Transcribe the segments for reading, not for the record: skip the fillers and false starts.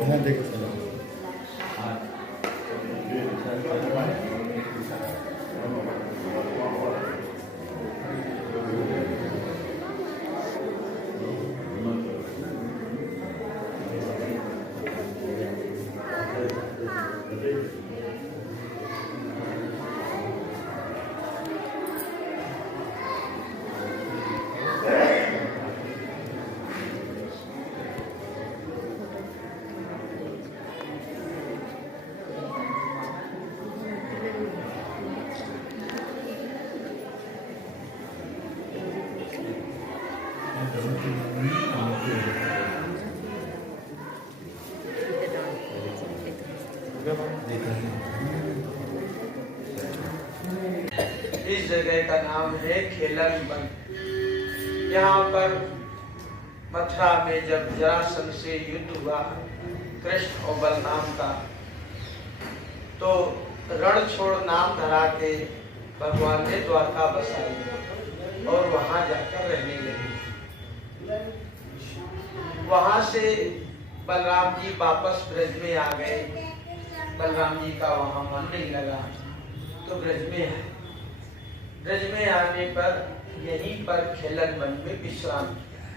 हाँ देखो चलो। इस जगह का नाम है खेलन वन। यहाँ पर मथुरा में जब जरासंध से युद्ध हुआ कृष्ण और बलराम का, तो रण छोड़ नाम धरा के भगवान ने द्वारका बसाई और वहां जाकर रहने लगे। वहां से बलराम जी वापस ब्रज में आ गए। बलराम जी का वहां मन नहीं लगा तो ब्रज में है। ब्रज में आने पर यहीं पर खेलन वन में विश्राम किया है।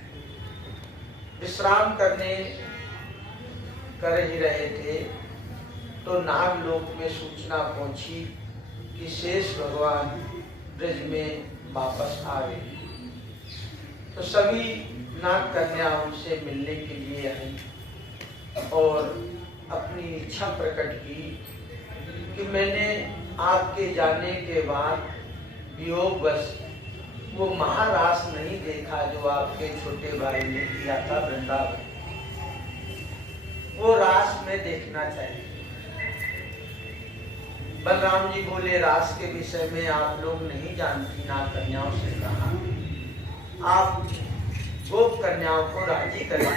विश्राम करने कर ही रहे थे तो नागलोक में सूचना पहुंची कि शेष भगवान ब्रज में वापस आ गए। तो सभी नाग कन्या उनसे मिलने के लिए आई और अपनी इच्छा प्रकट की कि मैंने आपके जाने के बाद वियोगवश वो महारास नहीं देखा जो आपके छोटे भाई ने किया था वृंदावन। वो रास में देखना चाहिए। बलराम जी बोले, रास के विषय में आप लोग नहीं जानती। नाग कन्याओं से कहा, आप गोप कन्याओं को राजी करें।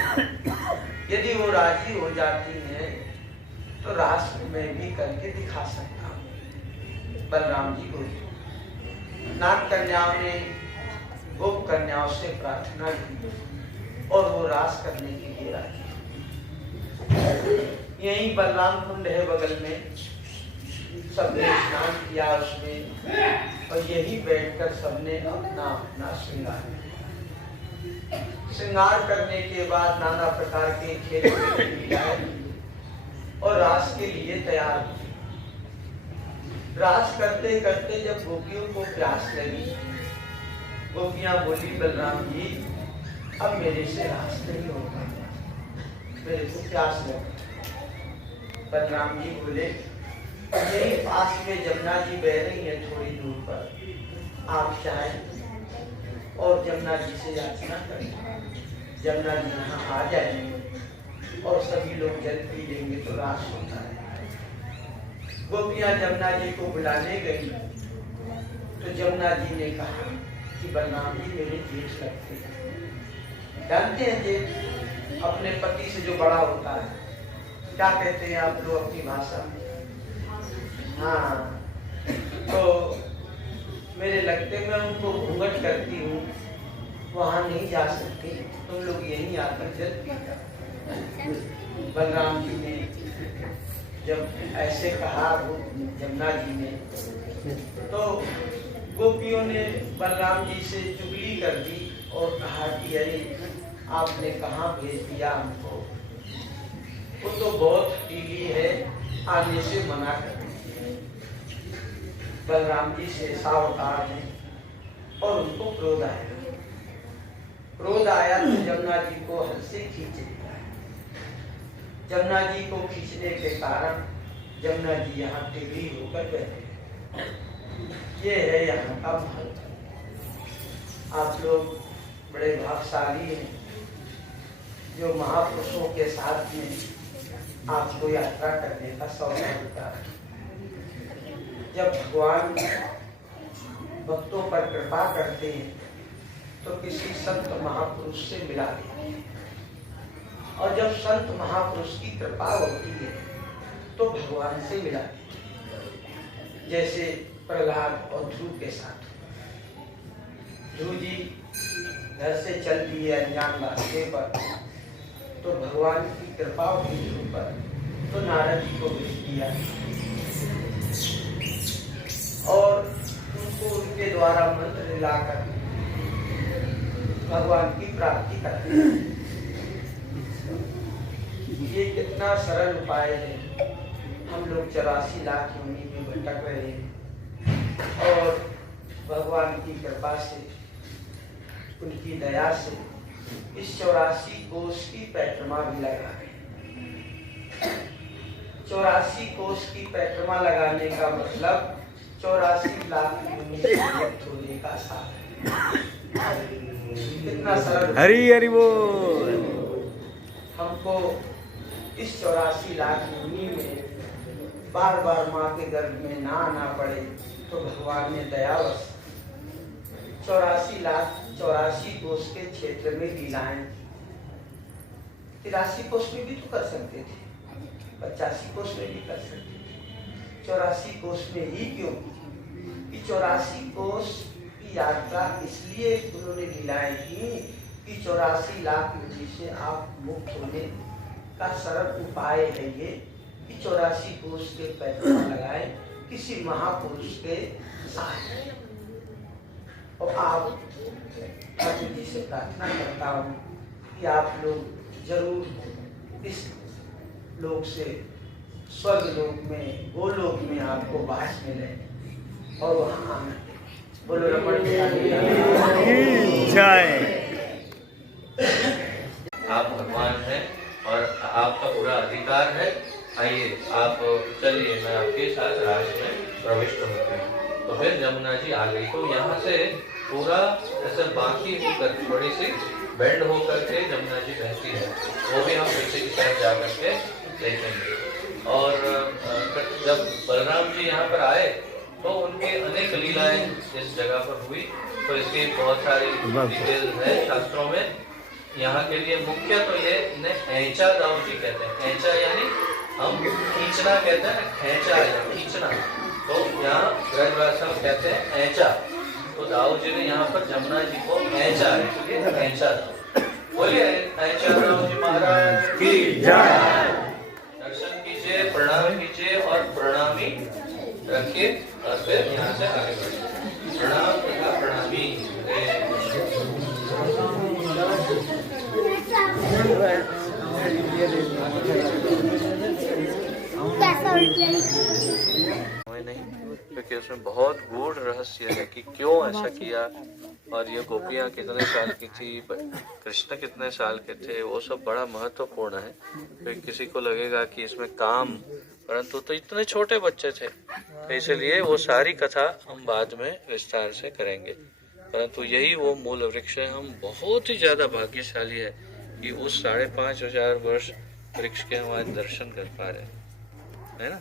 यदि वो राजी हो जाती हैं तो रास में भी करके दिखा सकता हूँ। बलराम जी बोले। नाग कन्याओं ने गोप कन्याओं से प्रार्थना की और वो रास करने के लिए राजी। यही बलराम कुंड है बगल में, सबने स्नान किया उसमें और यही बैठकर सबने अपना अपना श्रृंगार करने के बाद नाना प्रकार के खेल खेले और रास के लिए तैयार हुए। रास करते करते जब गोपियों को प्यास लगी, गोपियां बोली, बलराम जी अब मेरे से रास नहीं होगा, मेरे को प्यास लगी। बलराम जी बोले, यही पास में जमुना जी बह रही है थोड़ी दूर पर, आप चाहें और जमुना जी से याचना करें। जमुना जी यहाँ आ जाएंगे और सभी लोग जल पी लेंगे तो रास होता है। गोपियां जमुना जी को बुलाने गई तो जमुना जी ने कहा कि बलराम जी मेरे जेठ लगते हैं। जानते हैं जेठ अपने पति से जो बड़ा होता है, क्या कहते हैं आप लोग अपनी भाषा में? हाँ, तो मेरे लगते मैं उनको घूंघट करती हूँ, वहां नहीं जा सकती, तुम लोग यहीं आकर जल पीकर। बलराम जी ने जब ऐसे कहा जमुना जी ने, तो गोपियों ने बलराम जी से चुगली कर दी और कहा कि अरे आपने कहाँ भेज दिया हमको, वो तो बहुत हटीली है, आने से मना कर दी। बलराम जी से सावधान है और उनको क्रोध आया। क्रोध आया तो जमुना जी को हद से खींच लिया। जमुना जी को खींचने के कारण जमुना जी यहाँ टिगरी होकर बैठे। ये है यहाँ का महल। आप लोग बड़े भाग्यशाली हैं जो महापुरुषों के साथ में आपको यात्रा करने का सौभाग्य होता है। जब भगवान भक्तों पर कृपा करते हैं तो किसी संत महापुरुष से मिला देते हैं, और जब संत महापुरुष की कृपा होती है तो भगवान से मिला देते हैं। जैसे प्रहलाद और ध्रुव के साथ। ध्रुव जी घर से चल दिए अनजान रास्ते पर, तो भगवान की कृपा उनके ऊपर, तो नारद जी को भेज दिया और उनको उनके द्वारा मंत्र लाकर भगवान की प्राप्ति करते हैं। ये कितना सरल उपाय है। हम लोग 84 लाख योनि में भटक रहे हैं और भगवान की कृपा से, उनकी दया से इस 84 कोष की परिक्रमा भी लगा रहे हैं। 84 कोष की परिक्रमा लगाने का मतलब 84 लाख योनि से मुक्त होने का साधन है। कितना सरल। हरि हरि बोल। हमको इस 84 लाख योनि में बार बार माँ के गर्भ में ना आना पड़े, तो भगवान ने दयावश 84 लाख 84 कोष के क्षेत्र में लीलाएं की। 83 कोष में भी तो कर सकते थे, 85 कोष में भी कर सकते थे, 84 कोष में ही क्यों कि 84 कोष की यात्रा इसलिए उन्होंने लीलाएं की कि 84 लाख योनि से आप मुक्त होने का सरल उपाय है ये कि 84 कोष के परिक्रमा लगाए किसी महापुरुष के साथ। और आप ठाकुर जी से प्रार्थना करता हूँ कि आप लोग जरूर इस लोक से स्वर्ग लोक में, गोलोक में आपको वास मिले और वहाँ आना। बोलो रमण जय। आप भगवान हैं और आपका पूरा अधिकार है। आइए आप चलिए, मैं आपके साथ राज में प्रविष्ट होते हैं। तो फिर जमुना जी आ गई। तो यहाँ से पूरा ऐसे बाकी होकर थोड़ी सी बेंड होकर के जमुना जी बहती है, वो भी हम पीछे की साइड जा करके देखेंगे। और जब बलराम जी यहाँ पर आए तो उनके अनेक लीलाएं इस जगह पर हुई। तो इसकी बहुत सारी डिटेल है शास्त्रों में। यहाँ के लिए मुख्य तो ये इन्हें ऐंचा दाऊ जी कहते हैं। ऐंचा यानी हम खींचना कहते हैं, खींचा या खींचना। तो यहाँ ब्रजभाषा में कहते हैं ऐंचा। तो दाऊ जी ने यहाँ पर जमुना जी को ऐंचा है, इसलिए ऐंचा दाऊ। बोलिए ऐंचा दाऊ जी महाराज की जय। दर्शन कीजिए, प्रणाम कीजिए और प्रणामी रखिए और फिर यहाँ से आगे बढ़िए। प्रणाम तथा प्रणामी। नहीं, क्योंकि उसमें बहुत गूढ़ रहस्य है कि क्यों ऐसा किया और ये गोपियाँ कितने साल की थी, कृष्ण कितने साल के थे, वो सब बड़ा महत्वपूर्ण है। फिर किसी को लगेगा कि इसमें काम, परंतु तो इतने छोटे बच्चे थे, तो इसलिए वो सारी कथा हम बाद में विस्तार से करेंगे। परंतु यही वो मूल वृक्ष है। हम बहुत ही ज्यादा भाग्यशाली है कि उस 5,500 वर्ष वृक्ष के हमारे दर्शन कर पा रहे हैं, है ना,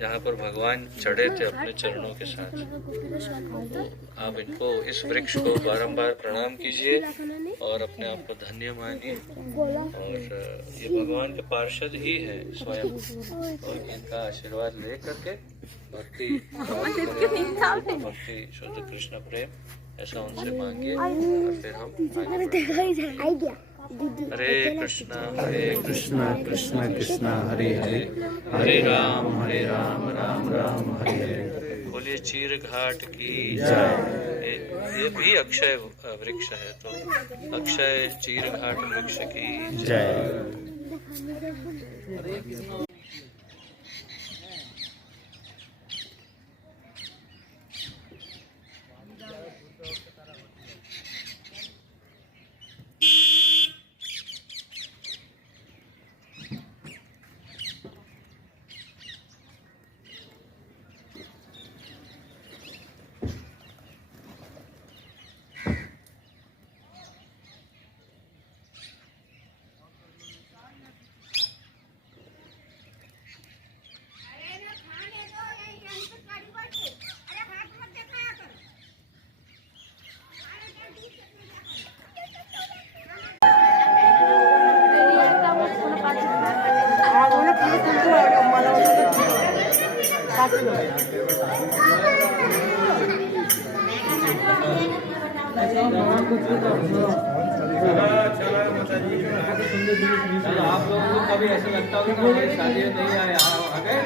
जहाँ पर भगवान चढ़े थे अपने चरणों के साथ। तो आप इनको, इस वृक्ष को बारंबार प्रणाम कीजिए और अपने आप को धन्य मानिए। और ये भगवान के पार्षद ही है स्वयं, और इनका आशीर्वाद ले करके भक्ति शुद्ध कृष्ण प्रेम ऐसा उनसे मांगिए और फिर हम आगे। हरे कृष्णा कृष्णा कृष्णा हरे हरे, हरे राम राम राम हरे हरे। बोलिए चीर घाट की जय। ये भी अक्षय वृक्ष है, तो अक्षय चीर घाट वृक्ष की जय। चला कभी ऐसा लगता होगा ना हमारी शादी में नहीं आए आ गए